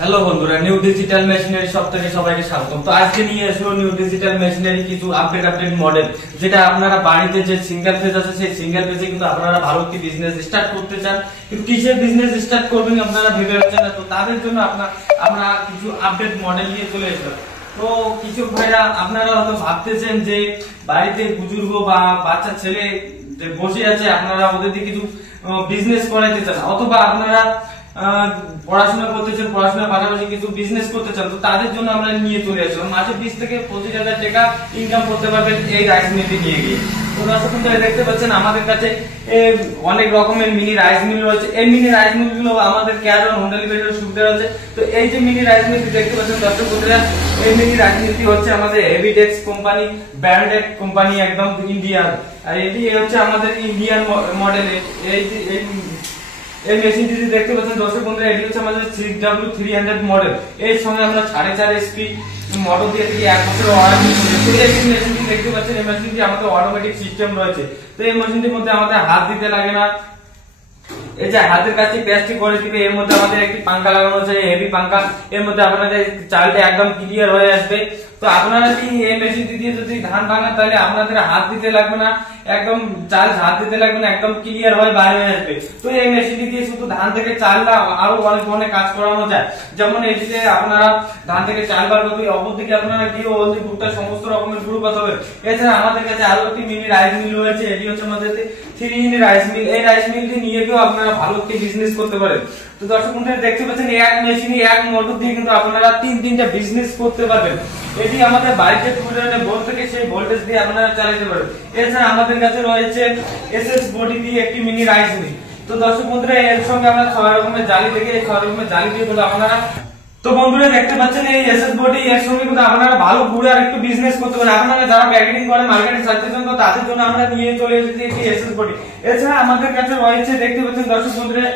Hello বন্ধুরা, new digital machinery সব থেকে সবাইকে স্বাগত। তো আজকে নিয়ে আসলো নিউ ডিজিটাল মেশিনারি কিছু আপডেট মডেল, যেটা আপনারা বাড়িতে যে সিঙ্গেল পেজ আছে সেই সিঙ্গেল পেজে কিন্তু আপনারা ভালো একটি বিজনেস স্টার্ট করতে চান, কিন্তু কিসের বিজনেস স্টার্ট করবেন আপনারা ভেবে পাচ্ছেন না। তো তাদের জন্য আমরা কিছু আপডেট মডেল নিয়ে চলে এসেছি। তো কিছু ভাইরা আপনারা হয়তো ভাবতেছেন যে বাড়িতে বুজুর্গ বা বাচ্চা ছেলে যে বসে আছে, আপনারা ওদের দিয়ে কিছু বিজনেস করাইতে চান, অথবা আপনারা পড়াশোনা করতে চান, পড়াশোনার পাশাপাশি কিছু বিজনেস করতে চান। তো তাদের জন্য আমরা নিয়ে চলে আসলাম মাসে 20 থেকে 25,000 টাকা ইনকাম করতে পারবেন এই রাইস মিলটি নিয়ে গিয়ে। তো দর্শক বন্ধুরা দেখতে পাচ্ছেন আমাদের কাছে অনেক রকমের মিনি রাইস মিল রয়েছে। এই মিনি রাইস মিল গুলো আমাদের ক্যাশ অন হোম ডেলিভারির সুবিধা রয়েছে। তো এই যে মিনি রাইস মিলটি দেখতে পাচ্ছেন দর্শক বন্ধুরা, এই মিনি রাইস মিলটি হচ্ছে আমাদের হেভিটেক্স কোম্পানি, ব্র্যান্ডেড কোম্পানি, একদম ইন্ডিয়ান। আর এটি হচ্ছে আমাদের ইন্ডিয়ান মডেলের এই মেশিনটি দেখতে পাচ্ছেন দর্শক বন্ধুরা, এটি হচ্ছে আমাদের 6W300 মডেল। এর সঙ্গে আমরা 4.5 HP মোটর দিয়ে থেকে 1 বছরের ওয়ারেন্টি দিচ্ছি। এই মেশিনটি দেখতে পাচ্ছেন, এই মেশিনটি আমাদের অটোমেটিক সিস্টেম রয়েছে। তো এই মেশিনটির মধ্যে আমাদের হাত দিতে লাগে না, এই যে হাতের কাছে প্লাস্টিক করে দিবে। এর মধ্যে আমাদের একটি পাঙ্খা লাগানো আছে, হেভি পাঙ্খা। এর মধ্যে আপনাদের চালটা একদম ক্লিয়ার হয়ে আসবে। তো আপনারা যদি এই মেশিনটি দিয়ে যদি ধান ভাঙান, তাহলে আপনাদের হাত দিতে লাগবে না, একদম চাল হাত দিতে লাগবে না, একদম ক্লিয়ার হয়ে বাইরে হয়ে আসবে। তো এই মেশিনটি দিয়ে শুধু ধান থেকে চালটা আরো অনেক ধরনের কাজ করানো যায়। যেমন এটিতে আপনারা ধান থেকে চাল বার করবে, অপরদিকে আপনারা গিয়ে হলদি ভুট্টা সমস্ত রকমের গুঁড়ো পাঠাবেন। এছাড়া আমাদের কাছে আরো একটি মিনি রাইস মিল রয়েছে, এটি হচ্ছে আমাদের 3 রাইস মিল। এই রাইস মিলটি নিয়ে গিয়েও আপনারা ভালো একটি বিজনেস করতে পারেন। তো দর্শক বন্ধুরা দেখতে পাচ্ছেন, এক মেশিনে এক মোটর দিয়ে কিন্তু আপনারা 3টা বিজনেস করতে পারবেন। এটি আমাদের বাড়িতে ভোল্ট থেকে সেই ভোল্টেজ দিয়ে আপনারা চালাতে পারবেন। এছাড়া আমাদের কাছে রয়েছে এসএস বডি দিয়ে একটি মিনি রাইস মিল। তো দর্শক বন্ধুরা এর সঙ্গে আমরা 6 রকমের জালি থেকে 6 রকমের জালি দিয়ে কিন্তু আপনারা, তো বন্ধুরা দেখতে পাচ্ছেন এই এসএস বডি এর সঙ্গে কিন্তু আপনারা ভালো গুড় আর একটু বিজনেস করতে পারেন। আপনারা যারা প্যাকেটিং করেন, মার্কেটিং চাচ্ছেন, তো তাদের জন্য আমরা নিয়ে চলে এসেছি এই এসএস বডি। এছাড়া আমাদের কাছে রয়েছে দেখতে পাচ্ছেন দর্শক বন্ধুরা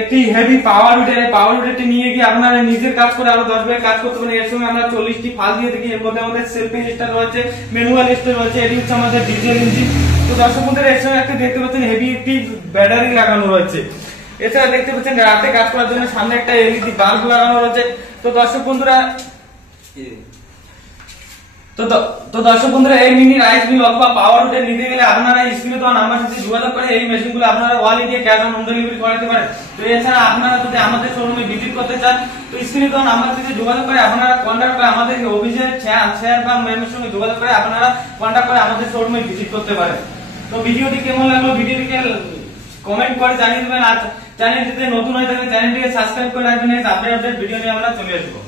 একটি হেভি পাওয়ার উইডার। পাওয়ার উইডারটি নিয়ে গিয়ে আপনারা নিজের কাজ করে আরো 10 ভাগ কাজ করতে পারেন। এর সঙ্গে আমরা 40টি ফাল দিয়ে দেখি। এর মধ্যে আমাদের সেলফি স্টার রয়েছে, ম্যানুয়াল স্টার রয়েছে, এটি হচ্ছে আমাদের ডিজেল ইঞ্জিন। তো দর্শক বন্ধুরা এর সঙ্গে একটা দেখতে পাচ্ছেন হেভি একটি ব্যাটারি লাগানো রয়েছে। এছাড়া দেখতে পাচ্ছেন রাতে কাজ করার জন্য সামনে একটা এলইডি বাল্ব লাগানো রয়েছে। তো দর্শক বন্ধুরা এই মিনি রাইস মিল অথবা পাওয়ার উইডার নিতে গেলে আপনারা স্ক্রিনে দেওয়া নাম্বার সাথে যোগাযোগ করে এই মেশিনগুলো আপনারা all India cash on home delivery করাতে পারেন। তো এছাড়া আপনারা যদি আমাদের শোরুমে ভিজিট করতে চান, তো স্ক্রিনে দেওয়া নাম্বার থেকে যোগাযোগ করে আপনারা কন্টাক্ট করে আমাদের অফিসের চেয়ার বা ম্যামের সঙ্গে যোগাযোগ করে আপনারা কন্টাক্ট করে আমাদের শোরুমে ভিজিট করতে পারেন। তো ভিডিওটি কেমন লাগলো ভিডিওটিকে কমেন্ট করে জানিয়ে দেবেন। আর চ্যানেলটিতে নতুন হয়ে থাকলে চ্যানেলটিকে সাবস্ক্রাইব করে রাখবেন। আপডেট ভিডিও নিয়ে আমরা চলে আসবো।